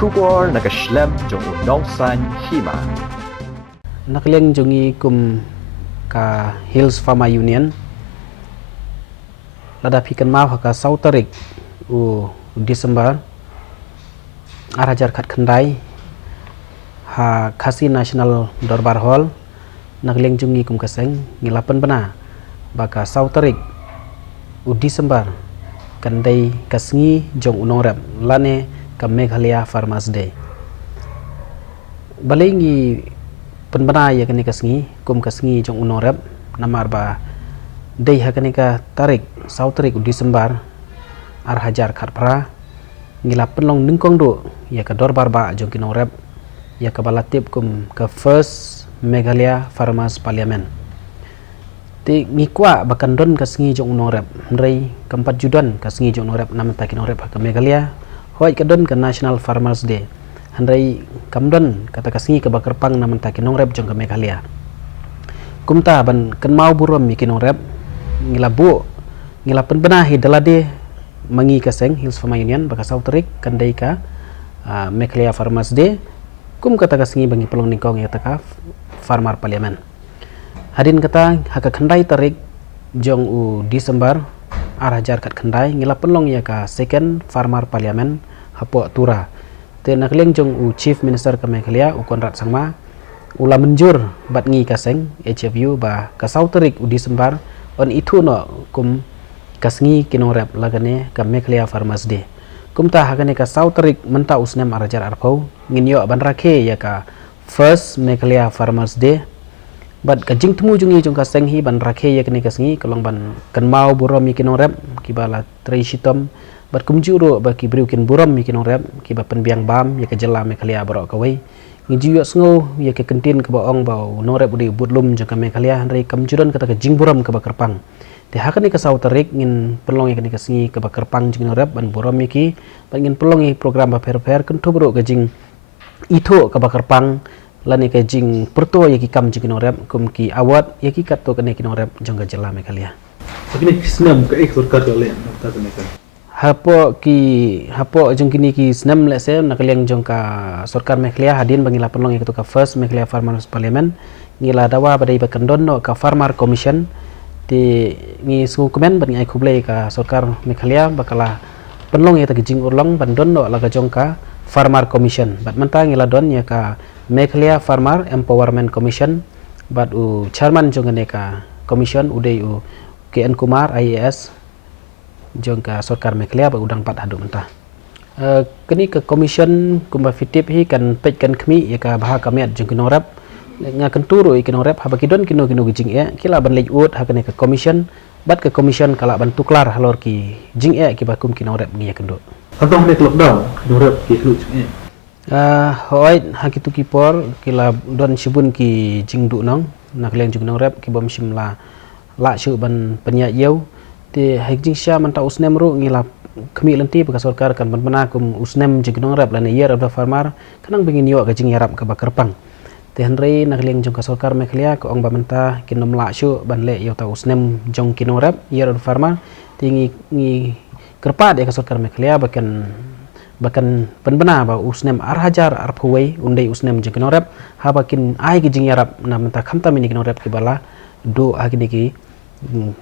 Kubor nakaslem jong unongsan hima. Nakliang jongi kum ka Hills Farmer Union lada pikan mau ka Sautarik u Desember arajar khat khandai ha Khasi National Dorbar Hall nakliang jongi kum kaseng ngilapan bena baka Sautarik u Desember kandai kasngi jong unorap lane ka Meghalaya Farmers Day balengi penbena ya kani kasngi kum kasngi jong unorap namar ba day ha kani ka tarik Sautarik u Desember ar hajar khat pra ngila penlong ningkong do ya ka dorbar ba jong kinorap ya ka balatip kum ka first Meghalaya Farmers Parliament ti ngikwa bakan don kasngi jong unorap ndrei keempat judan kasngi jong unorap nam ta kinorap ha ka Meghalaya hoi ka don ka National Farmers Day handai kamdon kata kasngi ke bakar pang naman ta kinong rep jong ka Meghalaya kumta ban kan mau burom mi kinong rep ngilabu ngilapan benahi dalade mangi kaseng Hills Farmer Union baka Sautarik kandai ka Meghalaya Farmers Day kum kata kasngi bangi pelong ningkong ya taka Farmer Parliament hadin kata haka khandai tarik jong u Desember arajar kat khandai ngilapan long ya ka second Farmer Parliament hapo tura te nakliang jong u Chief Minister ka Meghalaya u Konrad Sangma ula menjur bat ngi kaseng HFU ba ka Sautarik u Desember on itu no kum kasngi kinorap lagane ka Meghalaya Farmers Day kumta hagane ka Sautarik menta usnem arajar arpau nginyo ban rakhe ya ka first Meghalaya Farmers Day bat ka jing temu jungi jong kaseng hi ban rakhe ya kini kasngi kolong ban kan mau burom mi kinorap kibala trei shitom bat kumjuro ba ki briukin buram mi kinong rep ki ba penbiang bam ya ke jela Meghalaya barok kawai ngijiyo sngo ya ke kentin ke baong ba no rep di budlum jaka Meghalaya handai kamjuran kata ke jing buram ke bakarpang te hakani ke Sautarik ngin pelong ya ke kasngi ke bakarpang jing no rep ban buram mi ki ban ngin pelong i program ba per kento bro ke jing itu ke bakarpang lani ke jing perto ya ki kam jing no rep kum ki awat ya ki katto ke kinong rep jong ke jela Meghalaya begini senam ke surkar kalian ta ke hapo jong kini ki senam lese nakaliang jong ka Sarkar Meghalaya hadin bangila penlong itu ka first Meghalaya Farmers Parliament ngila dawa badai bakandon no ka Farmer Commission ti ngi sungu komen ban ngai kublai ka Sarkar Meghalaya bakala penlong itu ka jing urlong bandon no laga jong ka Farmer Commission bat menta ngila don ya ka Meghalaya Farmer Empowerment Commission bat u chairman jong ne ka commission udai u KN Kumar IAS jong ka Sarkar Meghalaya ba udang pat hadu mentah kini ke commission kumba fitip hi kan pej kan khmi ya ka baha kamet jong kinorap nga kenturu i kinorap ha bakidon kino gijing e kila ban lej ut ha kene ke commission bat ke commission kala ban tuklar halor ki jing e ki bakum kinorap ngi kendo atong nek lockdown kinorap ki hlu jing e hoi ha kitu ki por kila don sibun ki jing du nong nakliang jong kinorap ki bom simla la shu ban penya yeu ti hajing sya manta usnem ru ngila khmi lenti baka Sarkar kan ban kum usnem jignong rap lane year of the farmer kanang bingin yo ka jing yarap ka bakarpang ti hanrei nakliang jong ka Sarkar Meghalaya ko ong ba menta kinom la shu ban le yo ta usnem jong kinong rap year of the farmer ti ngi kerpat ya ka Sarkar Meghalaya bakan penbena ba usnem ar hajar ar phuwei undai usnem jong kinong rap ha bakin ai ki jing yarap na menta khamta mini kinong rap ki bala do agini ki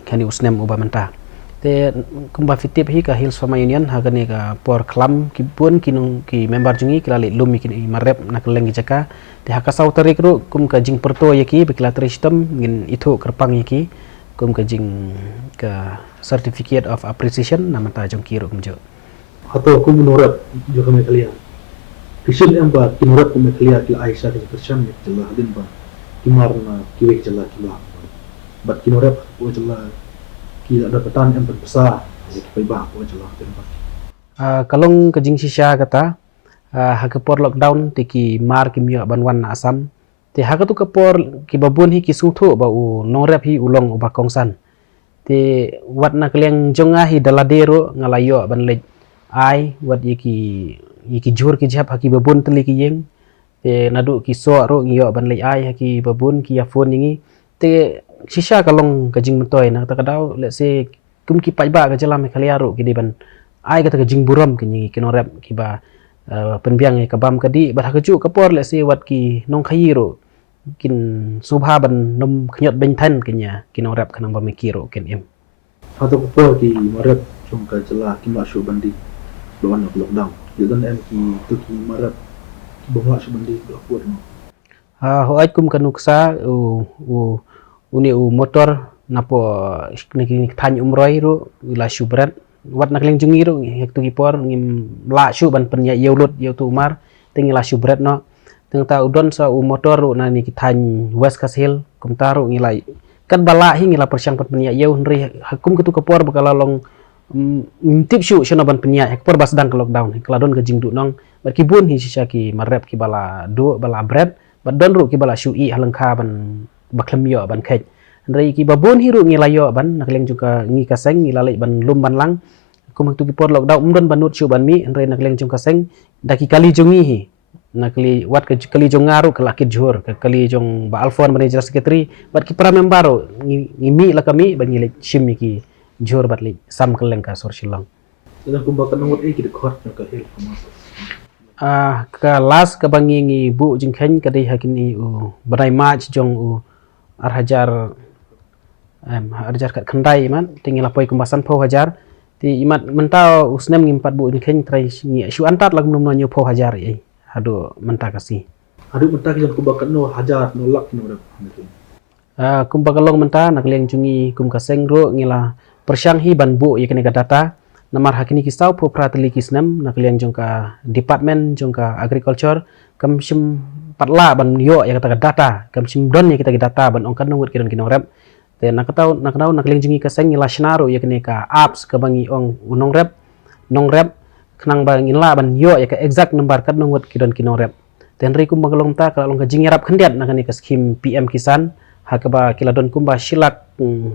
kani usnem uba menta te kumba fitip hi ka Hills Farmer Union hagani ka por klam ki pun kinung ki member jungi kilali lumi kin marep nakeleng jaka te haka Sautarik ru kum ka jing perto yaki bekila tristem ngin itu kerpang yaki kum ka jing ka certificate of appreciation namanta jong kiru kumjo atau ku menurut jong Meghalaya kisun emba kinurat ku Meghalaya kila Aisyah ke percam ya jela hadin ba kimarna kiwe jela kila bat kinorap o jela ki ada petan yang besar jadi paiba o jela tempat kalong kajing sisya kata hakapor lockdown tiki mar kimyo banwan na asam te hakatu kapor ki babun hi kisungthu ba u norap hi ulong uba kongsan te wat na kliang jonga hi daladero ngalayo ban lej ai wat yiki jur ki jap haki babun teli ki yeng te nadu ki so ro ngiyo ban lej ai haki babun ki yafon yingi te sisya kalong kajing mentoy na kata kadau let's say kum ki paiba ka jela Meghalaya ru ki diban ai kata kajing buram ki kinorap ki ba penbiang ke bam kadi bat hakaju kapor le si wat ki nong khayiro kin subha ban nom khnyot ben than kenya kinong rap kanang ba mikiro ken em Atau kapor ki marat chung ka jala ki ma shu bandi lawan lockdown. Jadi em ki tu ki marat ki bawa shu bandi kapor no. hoaj kum kanuksa u uni u motor napo niki tany umroi ro la shubrat wat nak leng jungi ro hek tu kipor ngim la shu ban penya yeulut yeu tu umar tingi la shubrat no teng ta udon sa u motor ro na niki tany west kasil kum taru ngilai kan bala hi ngila persyang pat penya yeu nri hakum ketu kapor bakala long tip shu shona ban penya hek por bas dang lockdown keladon ke jingdu nong bat kibun hi sisa ki marep ki bala do bala bread bat don ro ki bala shu i halengka ban baklem yo ban khet Andai ki babun hiru ngilayo ban nakleng juga ngi kaseng ngilalai ban lum ban lang kum tu ki por lockdown umdon banut shu ban mi andai nakleng jung kaseng daki kali jungi hi nakli wat ke kali jong ngaru ke laki jur ke kali jong ba alfon manager secretary bat ki para membaro ngi mi la kami ban ngi shim ki jur bat li sam keleng ka sor shilong Sedang kumbakan nomor ki de khot no ka hel kamas. ka las ka bangi ngi bu jing khen ka dei hakini u banai march jong u arhajar arjar kat khandai man tinggi lapoi kumbasan pau hajar ti imat mentau usnem ngimpat bu khen trai ngi shu antat lag nom nyo pau hajar ai hado menta kasi Adu mentak yang kumbakan no hajar no lak no rap. kum bagalong menta nak leng jungi kum kaseng ro ngila persyang hi ban bu yakni ka data namar hakini kisau po prateli kisnem nak leng jong ka department jong ka agriculture kam sim patla ban yo ya kata data kam sim don ya kita data ban ongkan ngut kiron kinong rep te nak leng jungi kaseng ngila shnaro yakni ka apps ka bangi ong unong rep nong rep knang bang inla ban yo ya ka exact number kat ngut kiron kinong rep ten ri kum bagalong ta ka long ka jingi rap khendiat nakani ka skim PM Kisan hakaba kiladon kumba shilak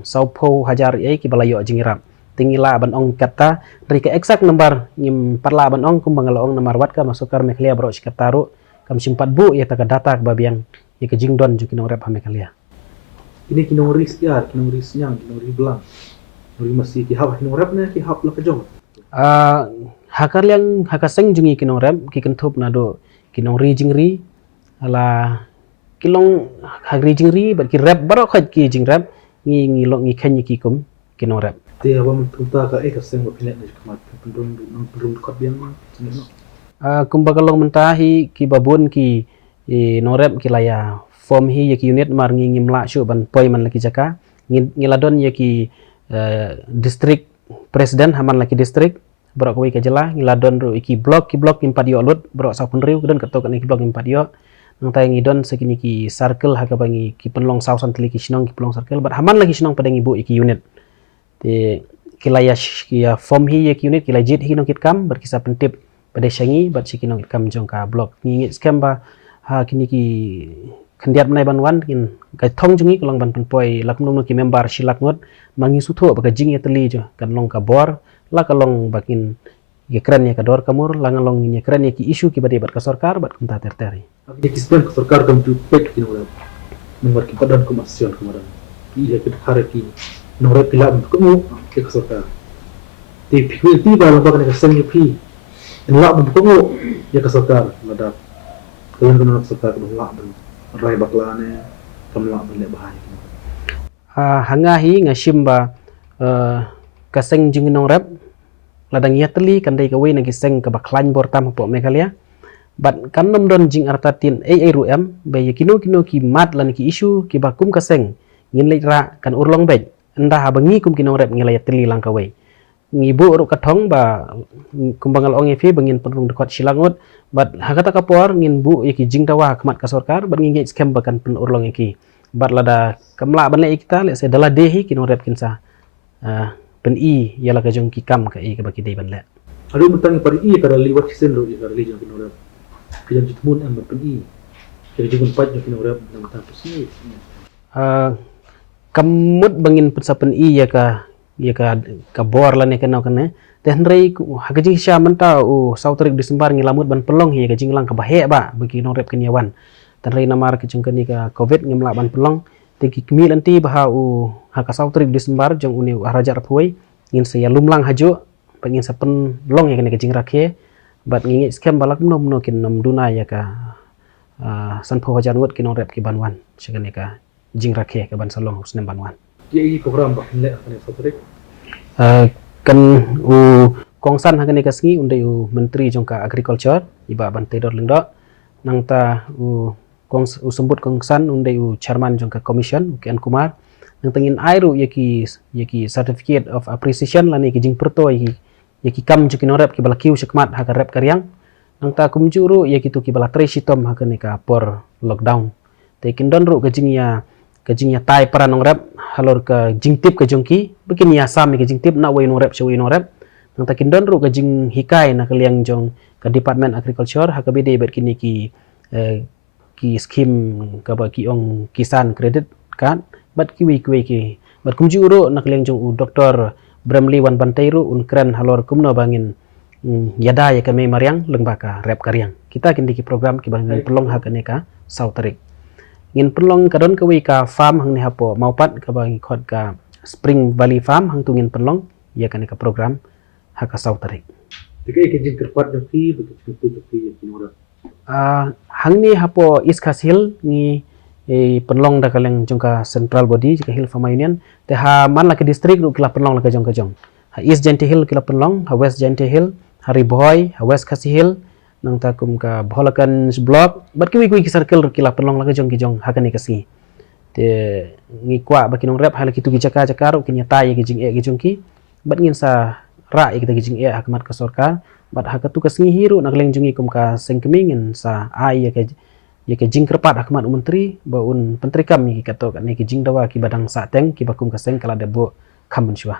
saupo hajar ai ki bala yo jingi rap tingila ban ong kata ri ka exact number ngim parla ban ong kum bangalo ong namar wat ka masukar meklia bro sikataru kam simpat bu ya ta ka data ka babiang ya ka jingdon ju kinong rap ha meklia Ini kinong ris ya, kinong ris nyang, kinong ris belang. Nuri masih ki hap kinong rap na ki hap la ka jong. hakar yang hakaseng jungi kinong rap ki kentup nado kinong ri jingri ala kilong hagri jingri bat ki rap baro khat ki jing rap ngi lo ngi khen ki kum kinong rap Te awam tunta ka kaseng ba pilet na kamat pendung kot biang no. kumbagalong mentahi ki babun ki norep ki laya form hi ya ki unit mar ngi ngimla shu ban poi man laki jaka ngiladon ya ki district president haman laki district bro ko ka jela ngiladon ru iki blok impat yo lut bro sapun riu don kato kan iki blok impat yo nang tay ngidon sekini ki circle ha ka bangi ki penlong sausan tli ki sinong ki penlong circle bat haman lagi sinong padang ibu iki unit te kilaya ya form hi ya ki unit kilajit hi nong kit kam berkisah pentip pada syangi bat sikinong kit kam jong ka blok ngi scam ba ha kini ki kendiat menai banwan kin kai thong jungi kolong ban penpoi lak nong ki member silak ngot mangi sutho ba jing ya teli jo kan long ka bor la kalong bakin ye keren ya kador kamur langalong ni keren ya ki isu ki bade bat ka sarkar bat kunta terteri Ini kisben ka sarkar kam tu pek kinong rap. Nomor ki padan kom asion kamaran. Iya ke hare ki nomor ki lam ko mo ke ka sarkar. Ti pikir ti ba la ba ka seng pi. En la ban ko mo ya ka sarkar lada. Kalian kan sarkar ko la ban rai baklane kam la ban le bahaya. hangahi ngashim ba kaseng junginong rap ladang ya teli kandai kawai nagi seng ka baklan bortam po mekalia bat kanom don jing artatin ruem be kino ki mat lan ki isu ki bakum kaseng ngin ra kan urlong bej enda habangi kum kinong rap ngilaya teli lang kawai ngibu ru katong ba kumbangal ong efi bangin penrung dekot silangot bat hakata kapor ngin bu yaki jing tawa kemat ka sarkar bat ngi scam bakan pen urlong yaki bat lada kamla ban le kita le se dala dehi kinong rap kinsa pen i yala ka jong ki kam ka i ka baki dei ban le Aduh mentang pada i kada liwat kisen lo i kada lijan kinong rap. Kijan jutmun am pen i. Jadi jugun pat kinong rap nang ta pusi. kamut bangin pensa pen i ya ka bor la ne kana kana ten rei hagaji sya menta sautrik disembar ngilamut ban pelong hi ka jinglang ka bahe ba bagi no rep kenyawan ten rei namar ke jengkeni ka covid ngimla ban pelong teki kemil anti bah haka sautrik disembar jong uni raja rapuai ngin saya lumlang haju pengin sa pen long ya ka jing rakhe bat ngi scam balak nom kin nom duna ya ka san pho hajar ngot kin rep ki banwan shigani ka jing rakhe ka ban salong husne banwan Jadi program bah le akan Sautarik. kan u kongsan hagani ka sngi unde u menteri jongka agriculture iba ban tedor lengdo nang ta u sembut kongsan unde u chairman jongka commission Kian Kumar nang tengin airu yaki certificate of appreciation lani ki jing perto yaki kam jukin rep ki balakiu sekmat haka rep karyang nang ta kumjuru yaki tu ki bala tre shitom hagani ka por lockdown te kin don ru ka jing ya tai para nong rep halor ka jing tip ka jongki bikin ya sam ka jing tip na wai nong rep shoi nong rep nang ta kin don ru ka jing hikai na kaliang jong ka department agriculture haka bede bet kini ki scheme ka ba ki ong kisan credit card bat ki bat kumjuru na kaliang jong Dr. Bramley Wan Bantairu kren halor kumno bangin yada ya kami mariang lengbaka rep karyang kita kini ki program ki bangin pelong hagani ka Sautarik ngin perlong kadon kawi ka farm hang ni hapo maupat ka bagi khot ka Spring Valley Farm hang tungin perlong ya kan ka program haka Sautarik Jika ikan jing kerpat joki begitu joki Kinurep. hang ni hapo East Coast Hill ni perlong da kaleng jongka Central Body jika Hill Farm Union te ha man la ke district ru kila perlong la ka jong ha East Gentry Hill kila perlong ha West Gentry Hill Hari Boy ha West Khasi Hill nang takum ka bholakan block bat ki circle kila penlong la jong hakani kasi te ngi kwa bakinong rep hala kitu jaka ro kinya tai ki jing e jong ki bat ngin sa ra e kita jing e hakmat ka sarkar bat hakatu kasngi hiru nagleng jongi kum ka sengkemingin sa ai ya ke jing kerpat hakmat menteri baun pentrikam ki kato kan ki jing dawa ki badang sa teng ki bakum ka seng kala debo kamun shwa